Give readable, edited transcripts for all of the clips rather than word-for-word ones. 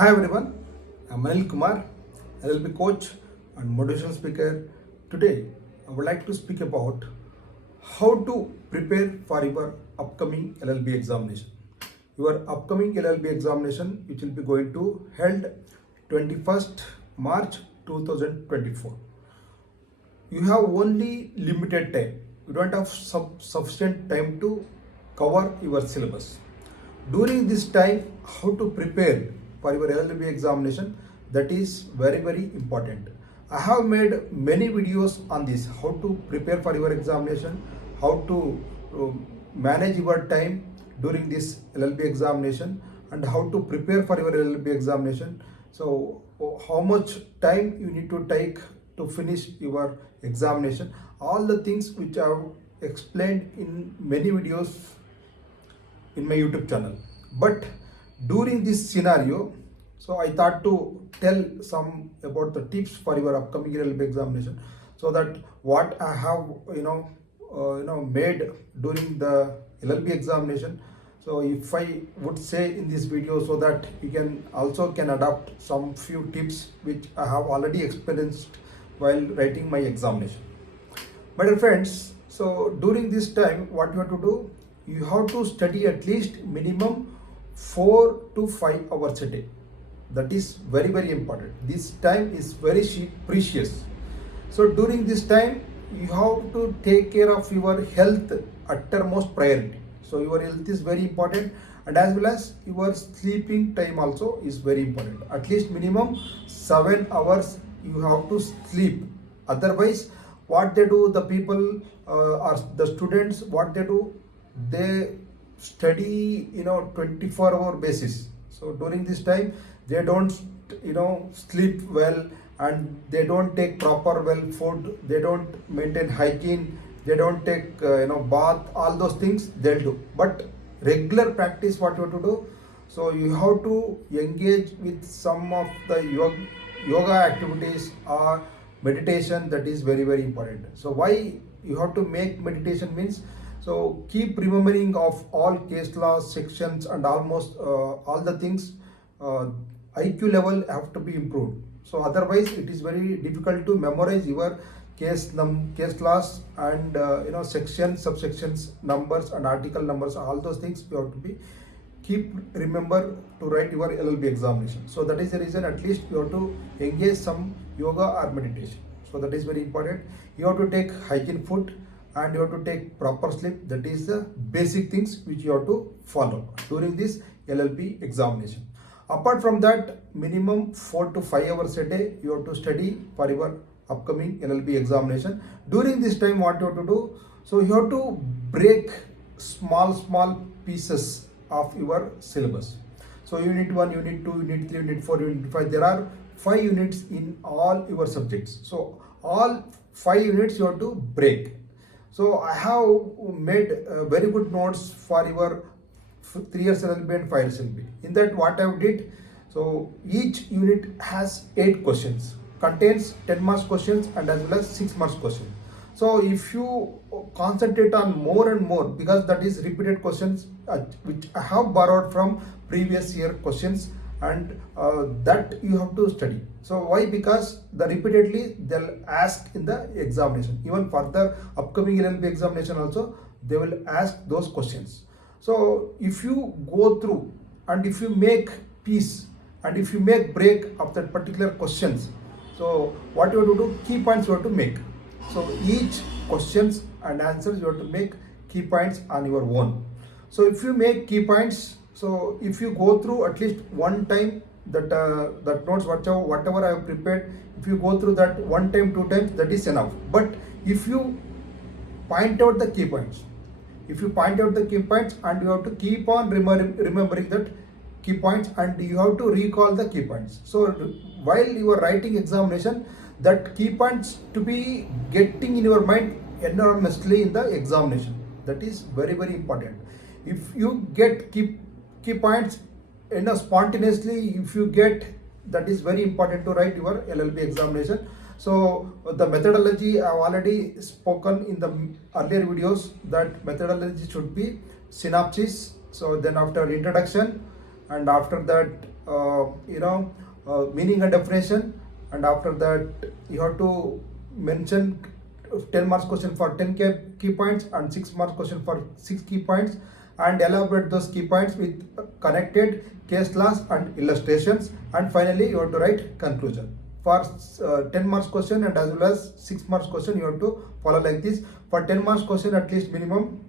Hi everyone, I'm Anil Kumar, LLB coach and motivational speaker. Today, I would like to speak about how to prepare for your upcoming LLB examination. Your upcoming LLB examination, which will be going to held 21st March 2024. You have only limited time. You don't have sufficient time to cover your syllabus. During this time, how to prepare for your LLB examination, that is very important. I have made many videos on this, how to prepare for your examination, how to manage your time during this LLB examination, and how to prepare for your LLB examination. So how much time you need to take to finish your examination, all the things which I have explained in many videos in my YouTube channel. But during this scenario, so I thought to tell some about the tips for your upcoming LLB examination, so that what I have made during the LLB examination. So if I would say in this video, so that you can adopt some few tips which I have already experienced while writing my examination. My dear friends, so during this time, what you have to do, you have to study at least minimum 4 to 5 hours a day. That is very important. This time is very precious. So during this time, you have to take care of your health uttermost priority. So your health is very important, and as well as your sleeping time also is very important. At least minimum 7 hours you have to sleep. Otherwise, what they do, the people or the students, what they do, they study 24-hour basis. So during this time they don't sleep well, and they don't take proper food, they don't maintain hygiene, they don't take bath, all those things they'll do. But regular practice, what you have to do, so you have to engage with some of the yoga activities or meditation. That is very important. So why you have to make meditation means, so keep remembering of all case laws, sections, and almost all the things. IQ level have to be improved. So otherwise it is very difficult to memorize your case laws and sections, subsections, numbers, and article numbers. All those things you have to keep remember to write your LLB examination. So that is the reason at least you have to engage some yoga or meditation. So that is very important. You have to take hygiene food, and you have to take proper sleep. That is the basic things which you have to follow during this LLB examination. Apart from that, minimum 4 to 5 hours a day you have to study for your upcoming LLB examination. During this time, what you have to do, so you have to break small pieces of your syllabus. So unit 1, unit 2, unit 3, unit 4, unit 5, there are 5 units in all your subjects. So all 5 units you have to break. So I have made very good notes for your 3 years LLB and 5 years LLB. In that, what I did, so each unit has 8 questions, contains 10 marks questions and as well as 6 marks questions. So if you concentrate on more and more, because that is repeated questions which I have borrowed from previous year questions, and that you have to study. So why? Because repeatedly they'll ask in the examination. Even for the upcoming LLB examination also, they will ask those questions. So if you go through, and if you make peace, and if you make break of that particular questions, so what you have to do, key points you have to make. So each questions and answers you have to make key points on your own. So if you make key points, so if you go through at least one time that notes, whatever I have prepared, if you go through that one time, 2 times, that is enough. But if you point out the key points, and you have to keep on remembering that key points, and you have to recall the key points. So while you are writing examination, that key points to be getting in your mind enormously in the examination. That is very important. If you get key points spontaneously, if you get, that is very important to write your LLB examination. So the methodology I have already spoken in the earlier videos, that methodology should be synopsis, so then after introduction, and after that meaning and definition, and after that you have to mention 10 marks question for 10 key points and 6 marks question for 6 key points, and elaborate those key points with connected case laws and illustrations, and finally you have to write conclusion. For 10 marks question and as well as 6 marks question, you have to follow like this. For 10 marks question, at least minimum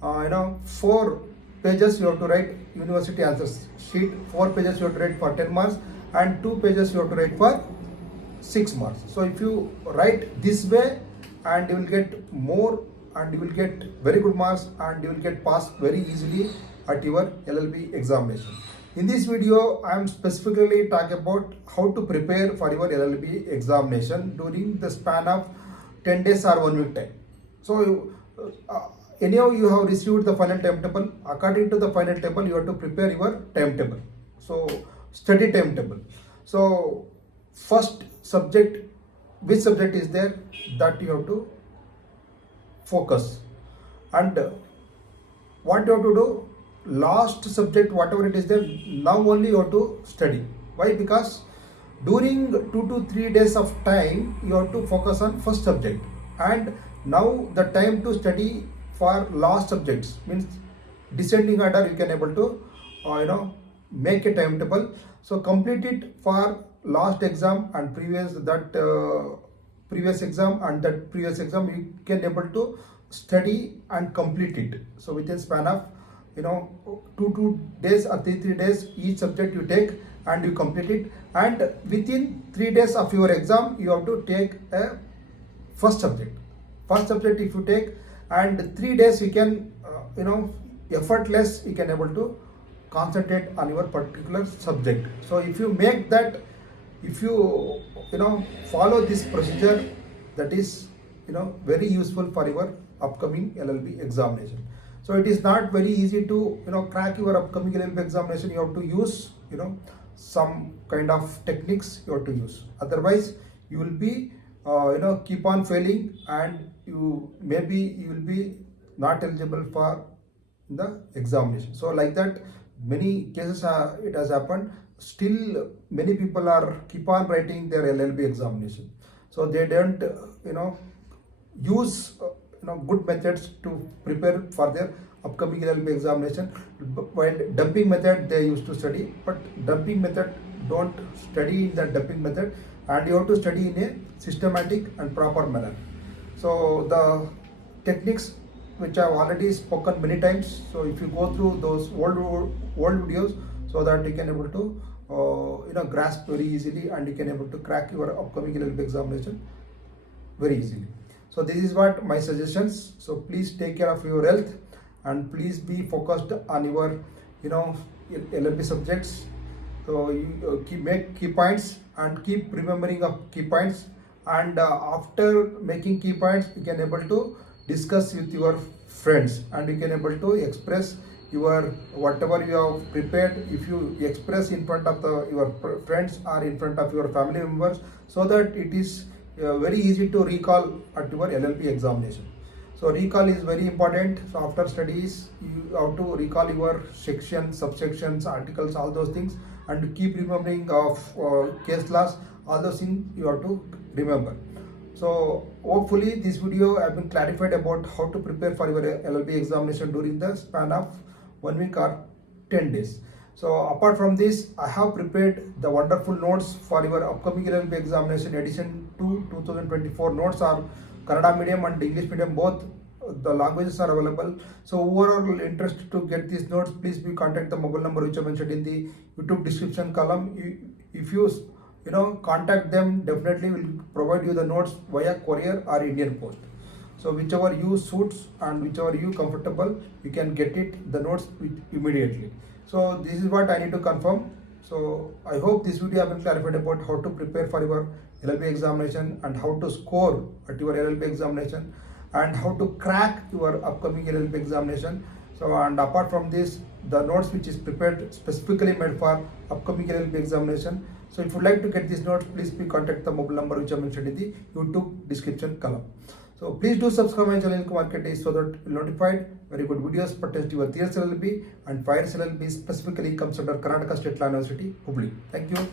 4 pages you have to write university answers sheet, 4 pages you have to write for 10 marks, and 2 pages you have to write for 6 marks. So if you write this way, and you will get more, and you will get very good marks, and you will get passed very easily at your LLB examination. In this video, I am specifically talking about how to prepare for your LLB examination during the span of 10 days or 1 week time. So anyhow, you have received the final timetable. According to the final table, you have to prepare your timetable. So study timetable. So first subject, which subject is there, that you have to focus, and what you have to do, last subject whatever it is there, now only you have to study. Why? Because during 2 to 3 days of time you have to focus on first subject, and now the time to study for last subjects means descending order you can able to make a timetable. So complete it for last exam and previous exam, and that previous exam you can able to study and complete it. So within span of 2 days or 3 days each subject you take and you complete it, and within 3 days of your exam you have to take a first subject if you take, and 3 days you can effortless you can able to concentrate on your particular subject. So if you make that, if you follow this procedure, that is very useful for your upcoming LLB examination. So it is not very easy to crack your upcoming LLB examination. You have to use some kind of techniques you have to use, otherwise you will be keep on failing, and you will be not eligible for the examination. So like that many cases it has happened. Still many people are keep on writing their LLB examination, so they don't use good methods to prepare for their upcoming LLB examination. While dumping method they used to study, but dumping method, don't study in the dumping method, and you have to study in a systematic and proper manner. So the techniques which I have already spoken many times, so if you go through those old videos, so that you can able to grasp very easily, and you can able to crack your upcoming LLB examination very easily. So this is what my suggestions. So please take care of your health, and please be focused on your LLB subjects. So you make key points and keep remembering of key points, and after making key points you can able to discuss with your friends, and you can able to express your whatever you have prepared. If you express in front of your friends or in front of your family members, so that it is very easy to recall at your LLB examination. So recall is very important. So after studies you have to recall your sections, subsections, articles, all those things, and keep remembering of case laws, all those things you have to remember. So hopefully this video has been clarified about how to prepare for your LLB examination during the span of 1 week or 10 days. So apart from this, I have prepared the wonderful notes for your upcoming LLB examination edition 2 2024. Notes are Kannada medium and English medium, both the languages are available. So whoever interested to get these notes, please be contact the mobile number which I mentioned in the YouTube description column. If you contact them, definitely will provide you the notes via courier or Indian Post. So whichever you suits and whichever you comfortable, you can get it, the notes immediately. So this is what I need to confirm. So I hope this video has been clarified about how to prepare for your LLB examination, and how to score at your LLB examination, and how to crack your upcoming LLB examination. So, and apart from this, the notes which is prepared specifically made for upcoming LLB examination. So if you like to get these notes, please contact the mobile number which I mentioned in the YouTube description column. So please do subscribe my channel Kumar Ketty so that you'll notified very good videos pertaining to your TS LLB and 5 LLB specifically comes under Karnataka State Law University, Hubli. Thank you.